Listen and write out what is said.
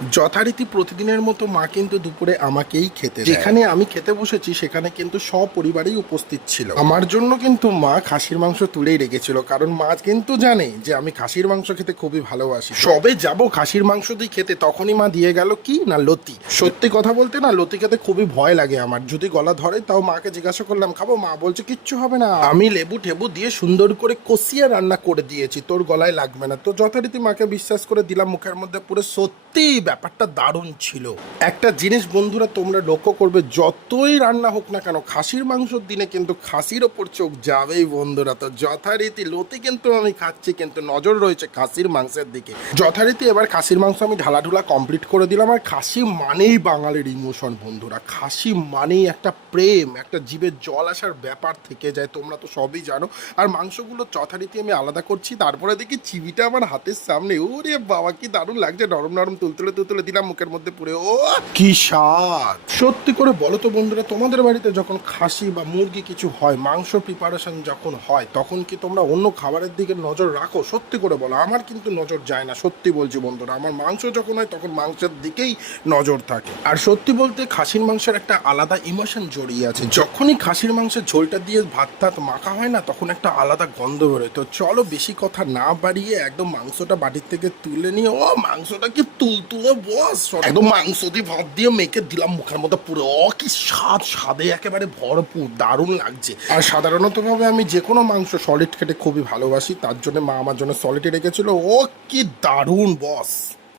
যথারীতি প্রতিদিনের মতো মা কিন্তু দুপুরে আমাকেই খেতে দেয়। যেখানে আমি খেতে বসেছি সেখানে কিন্তু সপরিবারেই উপস্থিত ছিল। আমার জন্য কিন্তু মা খাসির মাংস তুলেই রেখেছিল, কারণ মা কিন্তু জানে যে আমি খাসির মাংস খেতে খুবই ভালোবাসি। সবে যাব খাসির মাংস দিয়ে খেতে, তখনই মা দিয়ে গেল কি না লতি। সত্যি কথা বলতে না, লতি খেতে খুবই ভয় লাগে আমার, যদি গলা ধরে। তাও মাকে জিজ্ঞাসা করলাম খাবো, মা বলছে কিচ্ছু হবে না, আমি লেবু টেবু দিয়ে সুন্দর করে কষিয়ে রান্না করে দিয়েছি, তোর গলায় লাগবে না। তো যথারীতি মাকে বিশ্বাস করে দিলাম মুখের মধ্যে পুরো। সত্যি ব্যাপারটা দারুণ ছিল। একটা জিনিস বন্ধুরা তোমরা লক্ষ্য করবে, যতই রান্না হোক না কেন খাসির মাংসর দিনে কিন্তু খাসির ওপর চোখ যাবেই বন্ধুরা। তো যথারীতি লতি কিন্তু আমি খাচ্ছি, কিন্তু নজর রয়েছে খাসির মাংসের দিকে। যথারীতি এবার খাসির মাংস আমি ঢালাঢুলা কমপ্লিট করে দিলাম। আর খাসি মানেই বাঙালির ইমোশন বন্ধুরা, খাসি মানেই একটা প্রেম, একটা জিভের জল আসার ব্যাপার থেকে যায়, তোমরা তো সবই জানো। আর মাংসগুলো যথারীতি আমি আলাদা করছি, তারপরে দেখি চিবিটা আমার হাতের সামনে। ওরে বাবা কি দারুণ লাগছে, নরম নরম তুলতুলে তুলতুলে দিলাম মুখের মধ্যে পুরো। ও কি স্বাদ! সত্যি করে বলো তো বন্ধুরা, তোমাদের বাড়িতে যখন খাসি বা মুরগি কিছু হয়, মাংস প্রিপারেশন যখন হয়, তখন কি তোমরা অন্য খাবারের দিকে নজর রাখো? সত্যি করে বলো। আমার কিন্তু নজর যায় না, সত্যি বলছি বন্ধুরা। আমার মাংস যখন হয় তখন মাংসের দিকেই নজর থাকে। আর সত্যি বলতে খাসির মাংসের একটা আলাদা ইমোশন জড়িয়ে আছে। যখনই খাসির মাংসের ঝোলটা দিয়ে ভাত টাত মাখা হয় না, তখন একটা আলাদা গন্ধ বেরোয়। তো চলো বেশি কথা না বাড়িয়ে একদম মাংসটা বাটির থেকে তুলে নিয়ে, ও মাংসটা কি তুলতুলে বস, একদম মাংস দিয়ে ভাত দিয়ে মেখে দিলাম মুখের মধ্যে পুরো। ও কি স্বাদ, স্বাদে একেবারে ভরপুর, দারুণ লাগছে। আর সাধারণতভাবে আমি যে কোনো মাংস সলিড খেতে খুবই ভালোবাসি, তার জন্য মা আমার জন্য সলিডই রেখেছিল। ও কি দারুণ বস।